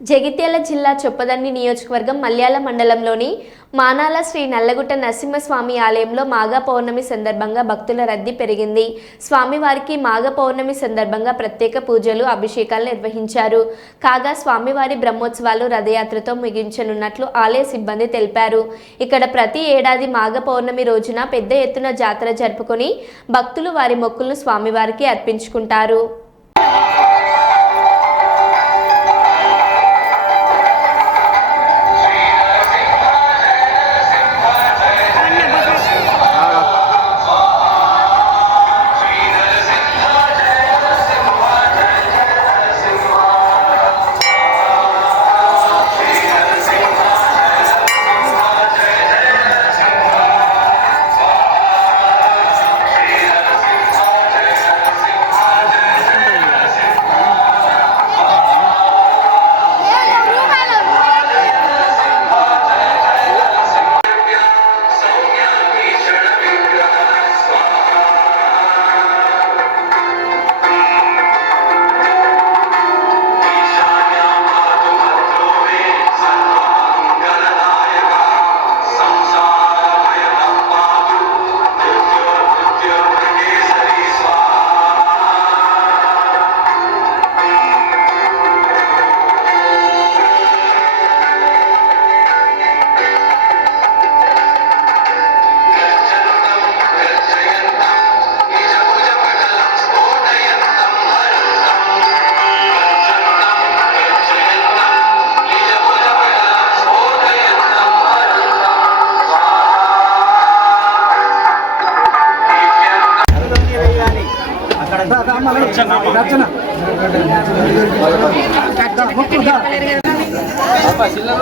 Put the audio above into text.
జగిత్యాల జిల్లా చొప్పదండి నియోజకవర్గం మల్యాల మండలంలోని మానాల శ్రీ నల్లగుట్ట నరసింహస్వామి ఆలయంలో మాఘ పౌర్ణమి సందర్భంగా భక్తుల రద్దీ పెరిగింది. స్వామివారికి మాఘ పౌర్ణమి సందర్భంగా ప్రత్యేక పూజలు అభిషేకాలు నిర్వహించారు. కాగా స్వామివారి బ్రహ్మోత్సవాలు రథయాత్రతో ముగించనున్నట్లు ఆలయ సిబ్బంది తెలిపారు. ఇక్కడ ప్రతి ఏడాది మాఘ పౌర్ణమి రోజున పెద్ద ఎత్తున జాతర జరుపుకొని భక్తులు వారి మొక్కులను స్వామివారికి అర్పించుకుంటారు. జిల్లా